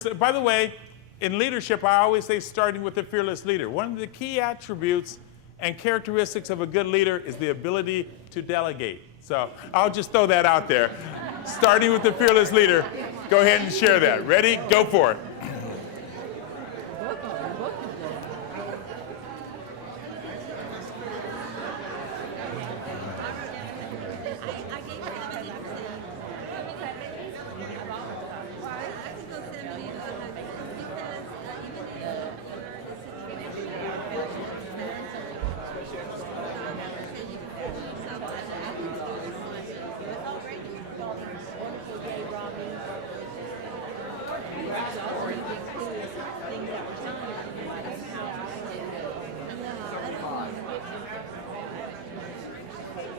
So, by the way, in leadership, I always say starting with the fearless leader. One of the key attributes and characteristics of a good leader is the ability to delegate. So I'll just throw that out there. Starting with the fearless leader, go ahead and share that. Ready? Go for it.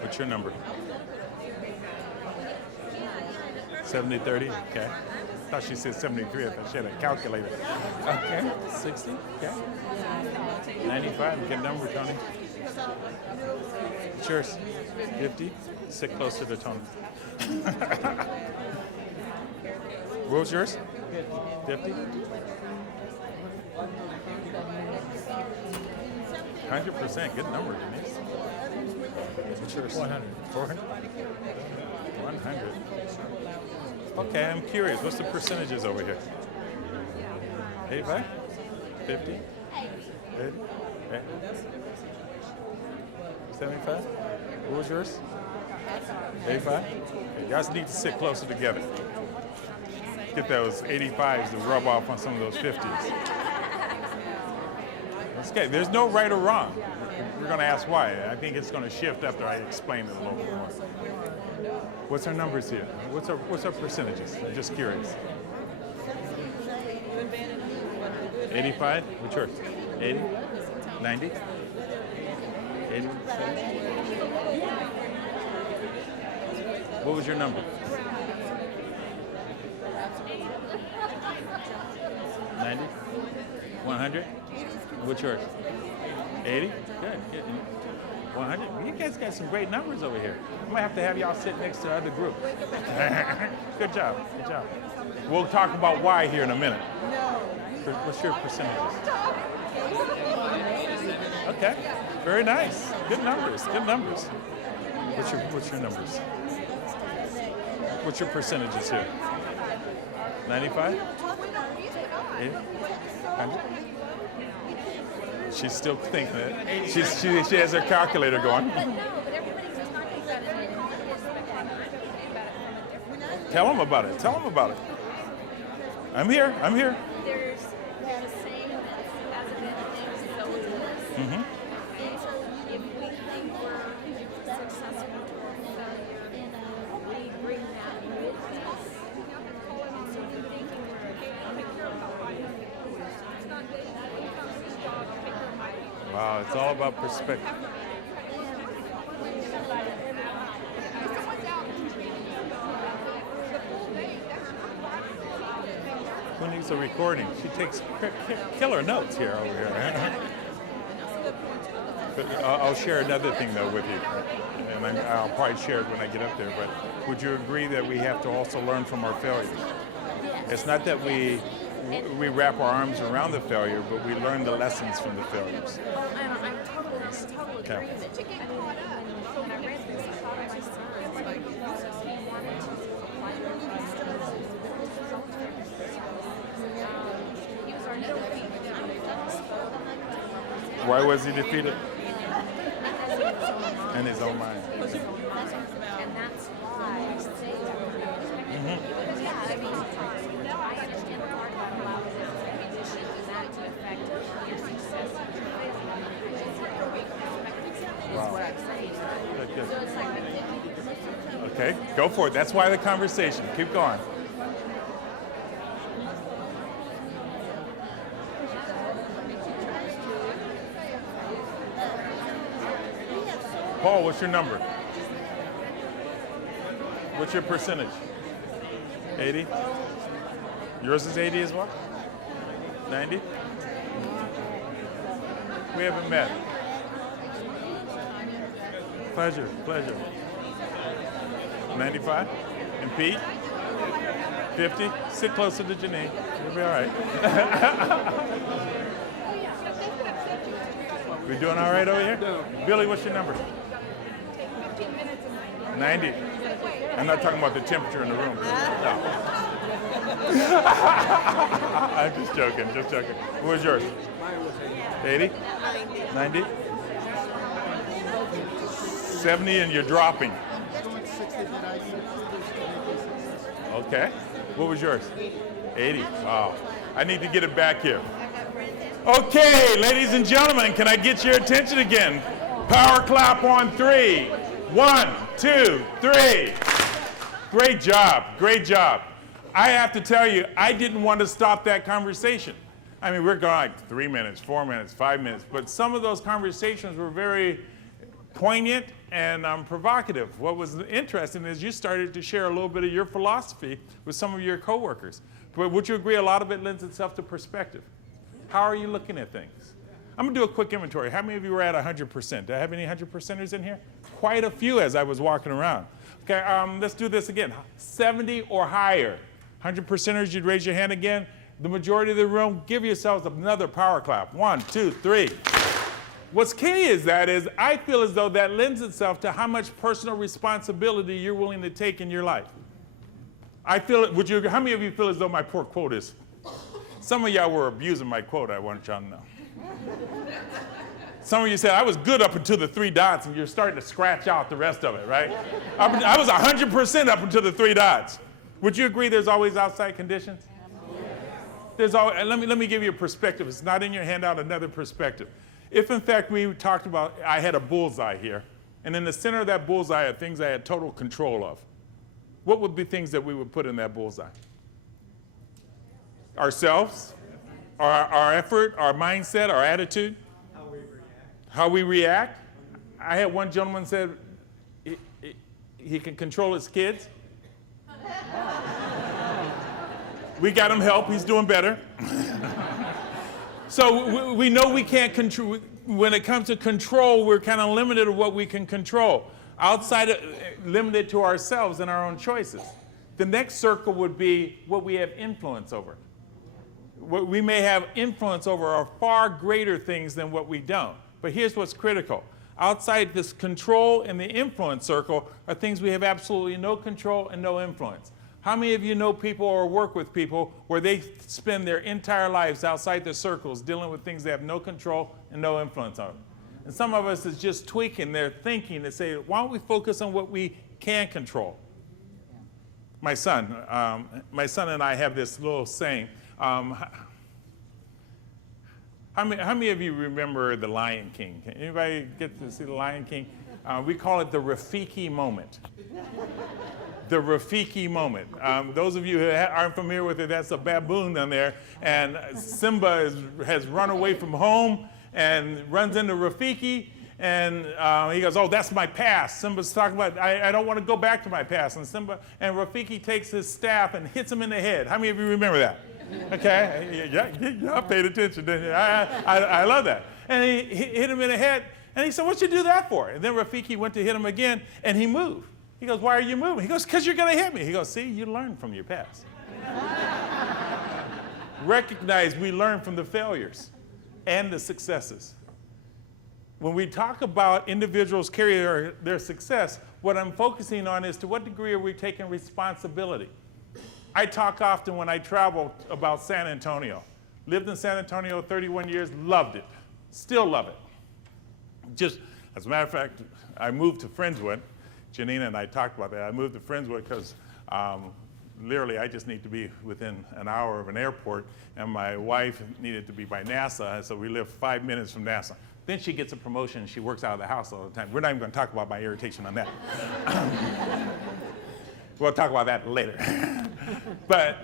What's your number? 70-30? Okay. I thought she said 73. I thought she had a calculator. Okay. 60? Okay. 95? Good number, Tony. Cheers. 50? Sit closer to Tony. What was yours? 50? 100%. Good number, Denise. What's yours? 100. 400? 100. Okay, I'm curious. What's the percentages over here? 85? 50? 80? 75? What was yours? 85? Okay, you guys need to sit closer together. Get those 85s to rub off on some of those 50s. Okay, there's no right or wrong. We're going to ask why. I think it's going to shift after I explain it a little bit more. What's our numbers here? What's our percentages? I'm just curious. 85? What's yours? 80? 90? 80? What was your number? 90? 100? What's yours? 80? Good. 100? You guys got some great numbers over here. I might have to have y'all sit next to other groups. Good job. Good job. We'll talk about why here in a minute. What's your percentages? Okay. Very nice. Good numbers. Good numbers. What's your numbers? What's your percentages here? 95? 80? 100? She's still thinking it. She has her calculator going. Tell them about it. Tell them about it. I'm here. I'm here. There's the same as mm-hmm. And so if we think we're successful toward failure, we bring that with us. So we think wow, it's all about perspective. Who needs a recording? She takes killer notes here over here. But I'll share another thing though with you, and I'll probably share it when I get up there. But would you agree that we have to also learn from our failures? It's not that we wrap our arms around the failure, but we learn the lessons from the failures. I'm totally okay. agree with it. When I read this, I thought of my son. He wanted to apply he was already defeated. Why was he defeated? In his own mind. And that's why I say because yeah, I mean, I understand the part about allowing that to affect your success and your failure. Is what I'm saying. Good. So it's like okay, go for it. That's why the conversation. Keep going. Paul, what's your number? What's your percentage? 80? Yours is 80 as well? 90? We haven't met. Pleasure. 95? And Pete? 50? Sit closer to Janine. You'll be all right. We doing all right over here? Billy, what's your number? 90. I'm not talking about the temperature in the room. No. I'm just joking, just joking. What was yours? 80? 90? 70 and you're dropping. Okay. What was yours? 80. Wow. I need to get it back here. Okay, ladies and gentlemen, can I get your attention again? Power clap on 3. 1, 2, 3. Great job, great job. I have to tell you, I didn't want to stop that conversation. I mean, we're going like 3 minutes, 4 minutes, 5 minutes, but some of those conversations were very poignant and provocative. What was interesting is you started to share a little bit of your philosophy with some of your coworkers. But would you agree a lot of it lends itself to perspective? How are you looking at things? I'm going to do a quick inventory. How many of you were at 100%? Do I have any 100%ers in here? Quite a few as I was walking around. Okay, let's do this again. 70 or higher. 100%ers, you'd raise your hand again. The majority of the room, give yourselves another power clap. 1, 2, 3. What's key is I feel as though that lends itself to how much personal responsibility you're willing to take in your life. I feel it, how many of you feel as though my poor quote is? Some of y'all were abusing my quote, I want y'all to know. Some of you said, I was good up until the 3 dots, and you're starting to scratch out the rest of it, right? I was 100% up until the 3 dots. Would you agree there's always outside conditions? There's always, let me give you a perspective. It's not in your handout, another perspective. If, in fact, we talked about, I had a bullseye here, and in the center of that bullseye are things I had total control of. What would be things that we would put in that bullseye? Ourselves, our effort, our mindset, our attitude. How we react. I had one gentleman said he can control his kids. We got him help. He's doing better. So we know we can't control. When it comes to control, we're kind of limited to what we can control. Outside, limited to ourselves and our own choices. The next circle would be what we have influence over. What we may have influence over are far greater things than what we don't. But here's what's critical. Outside this control and the influence circle are things we have absolutely no control and no influence. How many of you know people or work with people where they spend their entire lives outside the circles dealing with things they have no control and no influence on? And some of us is just tweaking their thinking to say, why don't we focus on what we can control? My son and I have this little saying. How many of you remember The Lion King? Can anybody get to see The Lion King? We call it the Rafiki moment. The Rafiki moment. Those of you who aren't familiar with it, that's a baboon down there, and Simba has run away from home and runs into Rafiki, and he goes, oh, that's my past. Simba's talking about, I don't want to go back to my past. And Rafiki takes his staff and hits him in the head. How many of you remember that? Okay, y'all paid attention, didn't you? I love that. And he hit him in the head, and he said, what'd you do that for? And then Rafiki went to hit him again, and he moved. He goes, why are you moving? He goes, because you're going to hit me. He goes, see, you learn from your past. Recognize we learn from the failures and the successes. When we talk about individuals carrying their success, what I'm focusing on is to what degree are we taking responsibility? I talk often when I travel about San Antonio. Lived in San Antonio 31 years, loved it, still love it. Just, as a matter of fact, I moved to Friendswood. Janina and I talked about that. I moved to Friendswood because literally I just need to be within an hour of an airport, and my wife needed to be by NASA, so we live 5 minutes from NASA. Then she gets a promotion and she works out of the house all the time. We're not even going to talk about my irritation on that. We'll talk about that later. But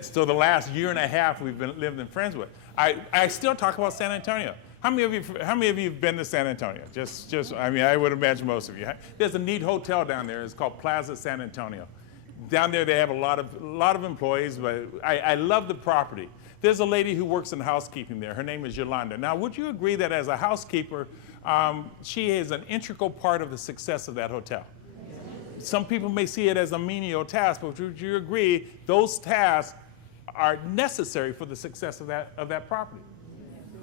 so the last year and a half we've lived in Friendswood. I still talk about San Antonio. How many of you have been to San Antonio? I mean, I would imagine most of you. There's a neat hotel down there. It's called Plaza San Antonio. Down there they have a lot of employees, but I love the property. There's a lady who works in housekeeping there. Her name is Yolanda. Now, would you agree that as a housekeeper, she is an integral part of the success of that hotel? some people may see it as a menial task, but would you agree those tasks are necessary for the success of that property?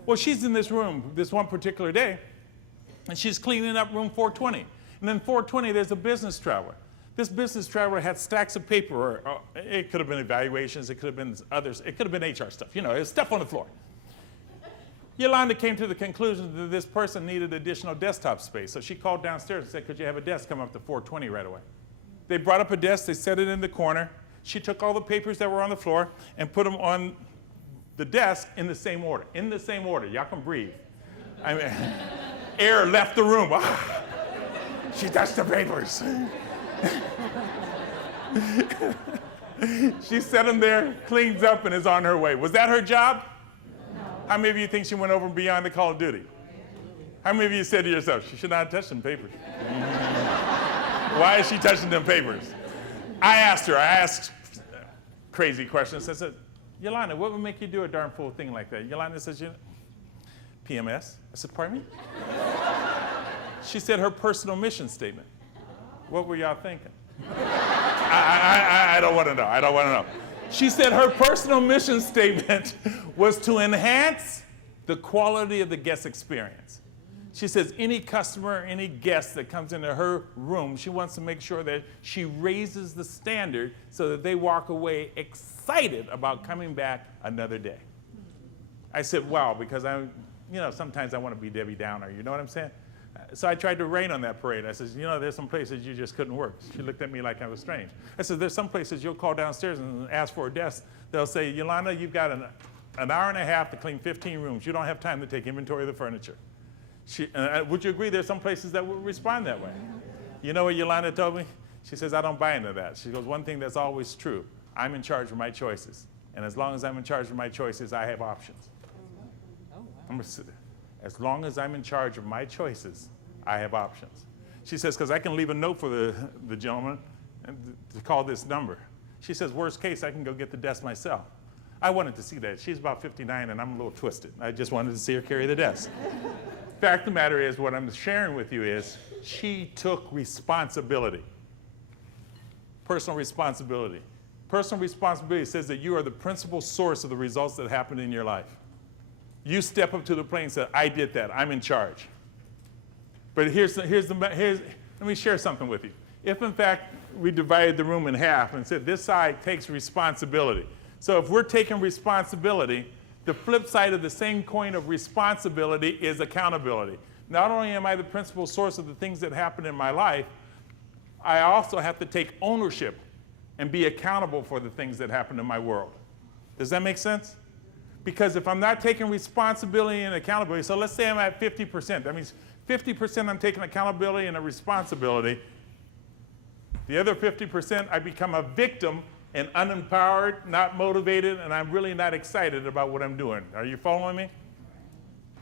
Well, she's in this room this one particular day, and she's cleaning up room 420. And then 420, there's a business traveler. This business traveler had stacks of paper, or it could have been evaluations, it could have been others, it could have been HR stuff, it was stuff on the floor. Yolanda came to the conclusion that this person needed additional desktop space, so she called downstairs and said, could you have a desk come up to 420 right away? They brought up a desk, they set it in the corner. She took all the papers that were on the floor and put them on the desk in the same order. In the same order. Y'all can breathe. I mean, air left the room. She touched the papers. She set them there, cleans up, and is on her way. Was that her job? No. How many of you think she went over and beyond the call of duty? How many of you said to yourself, she should not have touched them papers? Why is she touching them papers? I asked crazy questions. I said, Yolanda, what would make you do a darn fool thing like that? Yolanda says, PMS. I said, pardon me? She said her personal mission statement. What were y'all thinking? I don't want to know. I don't want to know. She said her personal mission statement was to enhance the quality of the guest experience. She says any customer, any guest that comes into her room, she wants to make sure that she raises the standard so that they walk away excited about coming back another day. I said, wow, because sometimes I want to be Debbie Downer, you know what I'm saying? So I tried to rain on that parade. I said, there's some places you just couldn't work. She looked at me like I was strange. I said, there's some places you'll call downstairs and ask for a desk. They'll say, Yolanda, you've got an hour and a half to clean 15 rooms. You don't have time to take inventory of the furniture. Would you agree there's some places that would respond that way? You know what Yolanda told me? She says, I don't buy into that. She goes, one thing that's always true, I'm in charge of my choices. And as long as I'm in charge of my choices, I have options. Oh, wow. As long as I'm in charge of my choices, I have options. She says, because I can leave a note for the gentleman to call this number. She says, worst case, I can go get the desk myself. I wanted to see that. She's about 59 and I'm a little twisted. I just wanted to see her carry the desk. Fact of the matter is, what I'm sharing with you is, she took responsibility. Personal responsibility. Personal responsibility says that you are the principal source of the results that happen in your life. You step up to the plate and say, I did that, I'm in charge. But let me share something with you. If in fact we divided the room in half and said this side takes responsibility. So if we're taking responsibility, the flip side of the same coin of responsibility is accountability. Not only am I the principal source of the things that happen in my life, I also have to take ownership and be accountable for the things that happen in my world. Does that make sense? Because if I'm not taking responsibility and accountability, so let's say I'm at 50%. That means 50% I'm taking accountability and a responsibility. The other 50% I become a victim and unempowered, not motivated, and I'm really not excited about what I'm doing. Are you following me?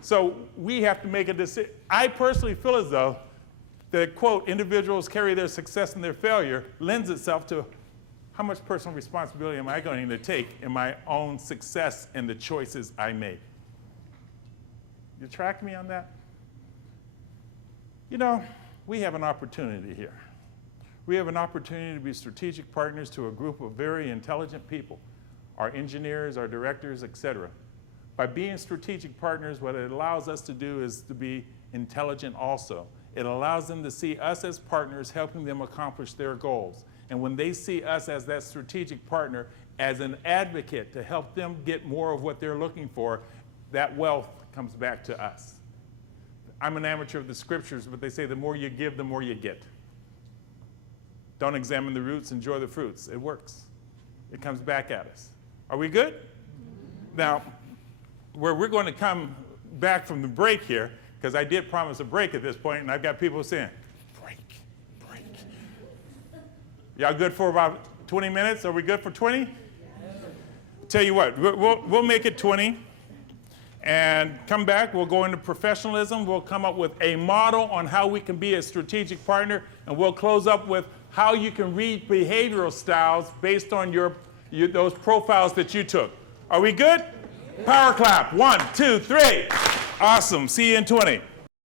So we have to make a decision. I personally feel as though the quote, individuals carry their success and their failure, lends itself to how much personal responsibility am I going to take in my own success and the choices I make? You track me on that? We have an opportunity here. We have an opportunity to be strategic partners to a group of very intelligent people, our engineers, our directors, etc. By being strategic partners, what it allows us to do is to be intelligent also. It allows them to see us as partners helping them accomplish their goals. And when they see us as that strategic partner, as an advocate to help them get more of what they're looking for, that wealth comes back to us. I'm an amateur of the scriptures, but they say the more you give, the more you get. Don't examine the roots, enjoy the fruits. It works. It comes back at us. Are we good? Now, where we're going to come back from the break here, because I did promise a break at this point, and I've got people saying, break. Y'all good for about 20 minutes? Are we good for 20? Yes. Tell you what, we'll make it 20. And come back, we'll go into professionalism. We'll come up with a model on how we can be a strategic partner, and we'll close up with how you can read behavioral styles based on those profiles that you took. Are we good? Power clap. 1, 2, 3. Awesome. See you in 20.